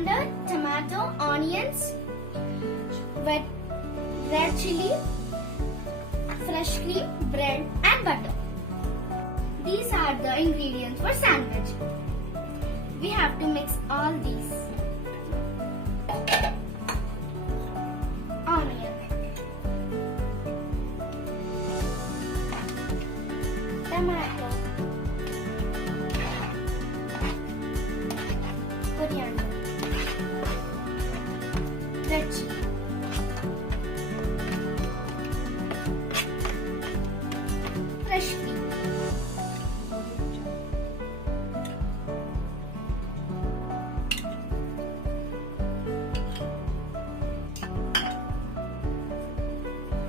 coriander, tomato, onions, red chili, fresh cream, bread and butter. These are the ingredients for sandwich. We have to mix all these. Onion, tomato, coriander, red chili, fresh cream,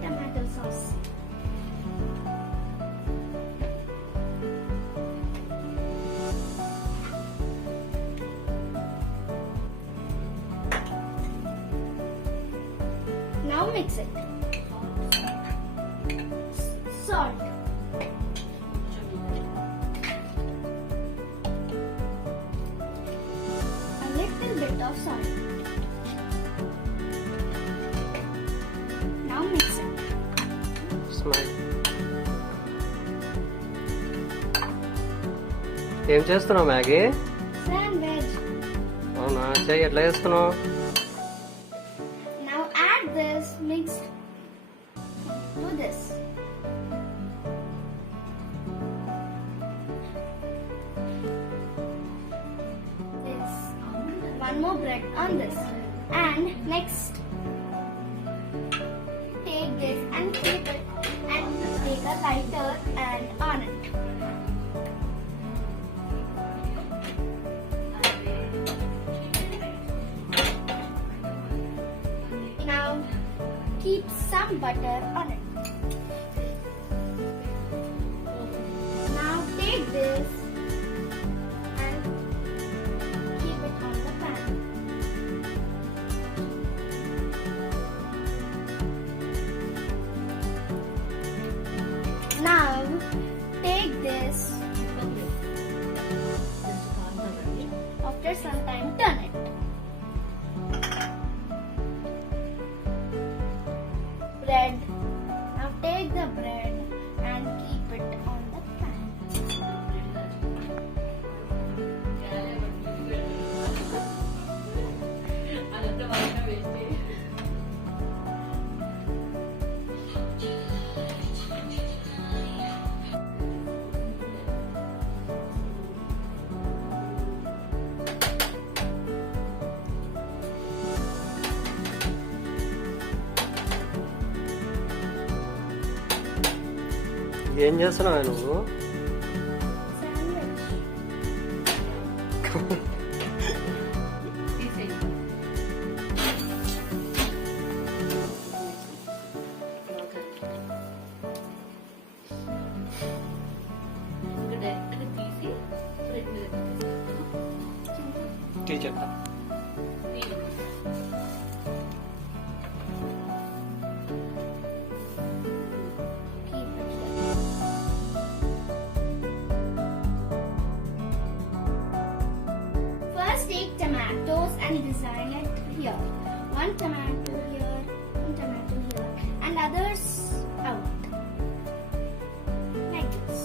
tomato sauce, now mix it. Salt, a little bit of salt. Now mix it. Smile. ఏం చేస్తున్నావు Maggi? Sandwich. అవునా, చెయ్యి ఎట్లా చేస్తున్నావు? Now add this mixed to this. This. One more bread on this. And next, take this and keep it and take a lighter and on it. Now keep some butter on it. Now take this and keep it on the pan. Now take this. After some time, turn it. Bread. Now take the bread and keep it on the pan. ఏం చేస్తున్నావు నువ్వు? Sandwich. Tea చెప్తా. Keep it here. First take tomatoes and design it here. One tomato here, one tomato here, and others out. Like this.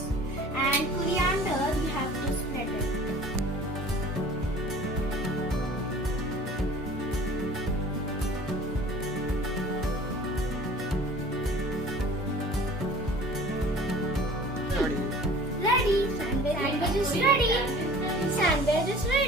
And coriander, you have to spread it. Ready. Sandwich is ready. Sandwich is ready.